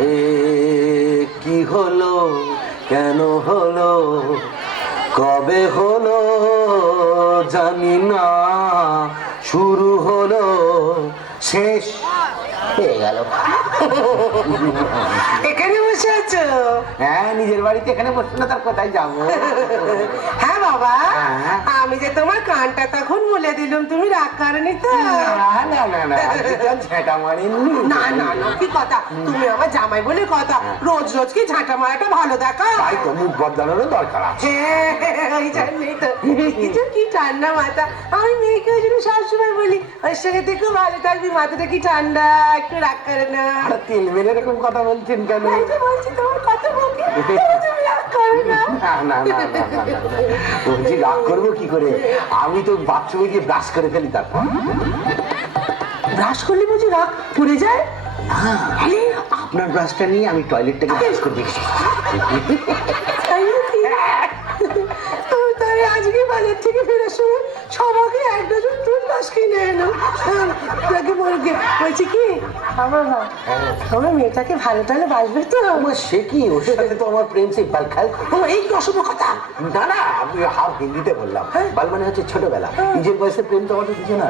এ কি হলো, কেন হলো, কবে হলো জানি না, শুরু হলো শেষ হয়ে গেল। এখানে বসে আছো? হ্যাঁ, নিজের বাড়িতে এখানে বসে না তার কোথায় যাবো? হ্যাঁ বাবা, হ্যাঁ। আমি যে তোমার কানটা তখন বলে দিলাম, তুমি রাগ করনি তো? না না না না, ঝেঁটা মারিনি। না না না, কি কথা, তুমি আমার জামাই বলে কথা, রোজ রোজ কি ঝাঁটা মারাটা ভালো দেখা? তাই তো মুখ বদলানোরও দরকার আছে। হ্যাঁ, ওই জন্যই তো। কিছু কি ঠান্ডা মাথা, আমি মেয়েকে ওই জন্য সবসময় বলি ওর সঙ্গে থেকে ভালো থাকবি, মাথাটা কি ঠান্ডা, একটু রাগ করে না। আর তেল মেরে এরকম কথা বলছেন কেন? এই যে বলছি তোমার কথা বলি, তুমি রাগ করো না। না না না না না, না। বলছি রাগ করবো কি করে, আমি তো বাথরুমে গিয়ে ব্রাশ করে ফেলি তারপর। ব্রাশ করলে বুঝি রাগ পুড়ে যায়? আরে, আপনার ব্রাশটা নিয়ে আমি টয়লেটটাকে ব্রাশ করে দেখছি। তাই নাকি? তাই আজকে বাজার থেকে ফেরার সময় সবাইকে এক ডজন টুথব্রাশ কিনে এলো। তাকে বলছি কি, আমার আমার মেয়েটাকে ভালো টালো বাসবে তো? আমার সে কি, ওর সাথে তো আমার প্রিন্সিপাল খেল। এই অশুভ কথা। না না, আমি হাফ হিন্দিতে বললাম। বাল মানে হচ্ছে ছোটবেলা, নিজের বয়সে প্রেম তো আমাদের কিছু না।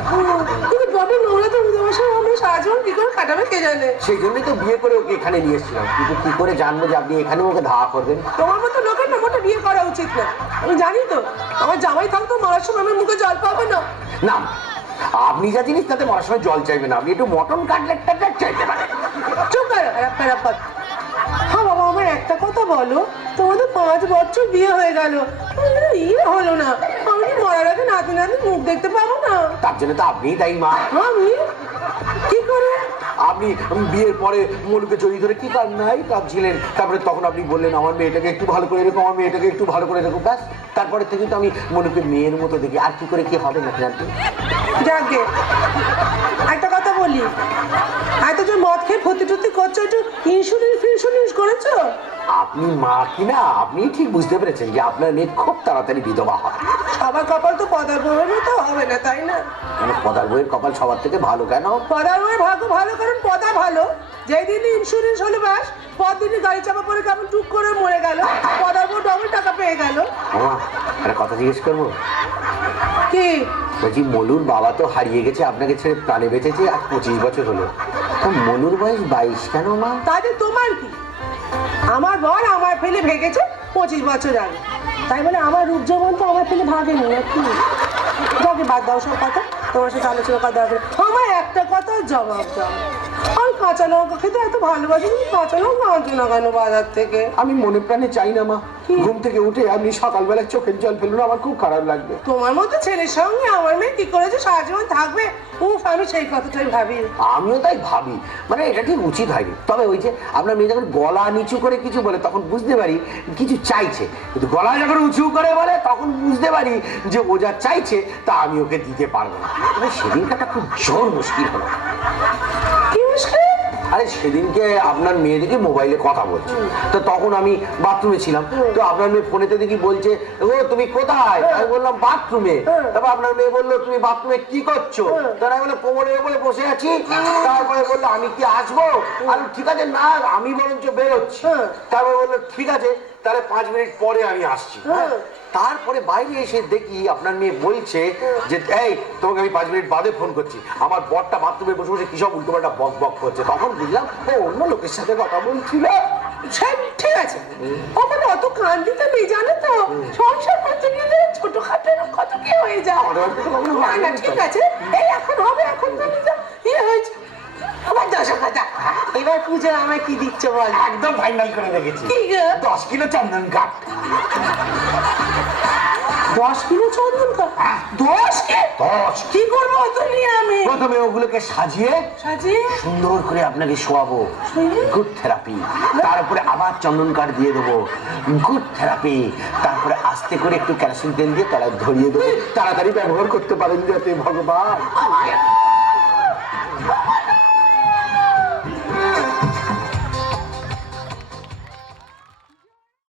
কিন্তু বাবা নোংরা তো তোমার সঙ্গে আমরা সারা জীবন কি করে কাটাবে কে জানে। সেই জন্যই তো বিয়ে করে ওকে এখানে নিয়ে এসেছিলাম, কিন্তু কি করে জানবো যে আপনি এখানে ওকে ধাওয়া করবেন? তোমার মতো লোকের না মোটা বিয়ে করা উচিত না। আমি জানি তো, আমার জামাই থাকতো মারার সময় আমার মুখে জল পাবে না। না, আপনি যা জিনিস তাতে মরার সময় জল চাইবে না, আপনি একটু মটন কাটলেটটা চাইতে পারেন। চুপ করো, রাপ্পা। হ্যাঁ বাবা, আমার একটা কথা বলো, তোমাদের 5 বছর বিয়ে হয়ে গেল, ইয়ে হলো না, আমি কি মরার আগে নাতি মুখ দেখতে পাবো না? তার জন্য তো আপনিই তাই মা। আমি কি করে? আপনি বিয়ের পরে মনুকে জড়িয়ে ধরে কি কান্নাই কাঁদছিলেন, তারপরে তখন আপনি বললেন আমার মেয়েটাকে একটু ভালো করে রেখো, আমার মেয়েটাকে একটু ভালো করে রেখো, ব্যাস তারপরে থেকে তো আমি মনুকে মেয়ের মতো দেখি। আর কি করে কি হবে না জানতে? যাকে একটা কথা বলি, এত যে মদ খেয়ে ফতি করছো, একটু ইন্স্যুরেন্স করেছো? আপনি মা কিনা আপনি ঠিক বুঝতে পেরেছেন যে আপনার মেয়ে খুব তাড়াতাড়ি বিধবা হয়। সবার কপাল তো পদার বউয়ের মতো হবে না, তাই না? মানে পদার বইয়ের কপাল সবার থেকে ভালো কেন? পদার বউয়ের ভাগ্য ভালো, কারণ পদা ভালো। যেই দিন ইন্স্যুরেন্স হলো ব্যাস, পরদিনই গাড়ি চাপা পরে কেমন টুক করে মরে গেল, পদার বউ ডবল টাকা পেয়ে গেল। মামা একটা কথা জিজ্ঞেস করবো? কি? বলছি মনুর বাবা তো হারিয়ে গেছে, আপনাকে ছেড়ে প্রাণে বেঁচেছে আজ 25 বছর হলো, তো মনুর বয়স 22 কেন মা? তাদের তোমার কি? আমার বর আমার ফেলে ভেগেছে 25 বছর আগে, তাই বলে আমার রূপ যৌবন তো আমার ফেলে ভাগেনি নাকি? যাকে বাদ দাও সব কথা, তোমার সাথে আলোচনা করা দরকার। আমার একটা কথা জবাব দাও, আমি কাঁচা লঙ্কা খেতে এত ভালোবাসি, কিন্তু কাঁচা লঙ্কা আনছো না কেন বাজার থেকে? আমি মনে প্রাণে চাই না মা, ঘুম থেকে উঠে আপনি সকালবেলা চোখের জল ফেলুন, আমার খুব খারাপ লাগবে। তোমার মতো ছেলের সঙ্গে আমার মেয়ে কি করেছে সারা জীবন থাকবে, উফ, আমি সেই কথাটাই ভাবি। আমিও তাই ভাবি, মানে এটা ঠিক উচিত হয়নি। তবে ওই যে আপনার মেয়ে যখন গলা নিচু করে কিছু বলে তখন বুঝতে পারি কিছু চাইছে, কিন্তু গলা যখন উঁচু করে বলে তখন বুঝতে পারি যে ও যা চাইছে তা আমি ওকে দিতে পারবো না। তবে সেদিনটা খুব জোর মুশকিল হলো। কি মুশকিল? আরে সেদিনকে আপনার মেয়ে দেখে মোবাইলে কথা বলছে, তো তখন আমি বাথরুমে ছিলাম, তো আপনার মেয়ে ফোনেতে দেখি বলছে ও তুমি কোথায়? আমি বললাম বাথরুমে। তারপর আপনার মেয়ে বললো তুমি বাথরুমে কি করছো? তারা বলে কোমরে বলে বসে আছি। তারপরে বললো আমি কি আসবো? আর ঠিক আছে না, আমি বরঞ্চ বেরোচ্ছি। তারপর বললো ঠিক আছে, তাহলে 5 মিনিট পরে আমি আসছি। তারপরে বাইরে এসে দেখি আপনার মেয়ে বলছে যে এই তোমাকে আমি 5 মিনিট বাদে ফোন করছি, আমার বরটা বাথরুমে বসে বসে কিসব উল্টোপাল্টা বক বক করছে। তখন বুঝলাম ও অন্য লোকের সাথে কথা বলছিল। ঠিক আছে, ওখানে অত কান দিতে নেই, জানো তো, সংসার করতে গেলে ছোটখাটো কত কি হয়ে যায়। না না ঠিক আছে, এই এখন হবে, এখন ইয়ে হয়েছে। আমার 10 কথা, এবার পুজো আমায় কি দিচ্ছ বল? একদম ফাইনাল করে রেখেছি, কি গো? 10 কিলো চন্দন কাঠ। 10 কিলো চন্দন কাঠ? 10 কে? 10। কি করবো অত নিয়ে আমি? প্রথমে ওগুলোকে সাজিয়ে সুন্দর করে আপনাকে শোয়াবো, গুড থেরাপি। তারপরে আবার চন্দন কাঠ দিয়ে দেবো, গুড থেরাপি। তারপরে আস্তে করে একটু কেরোসিন তেল দিয়ে তলায় ধরিয়ে দেবো, তাড়াতাড়ি ব্যবহার করতে পারেন যাতে ভগবান।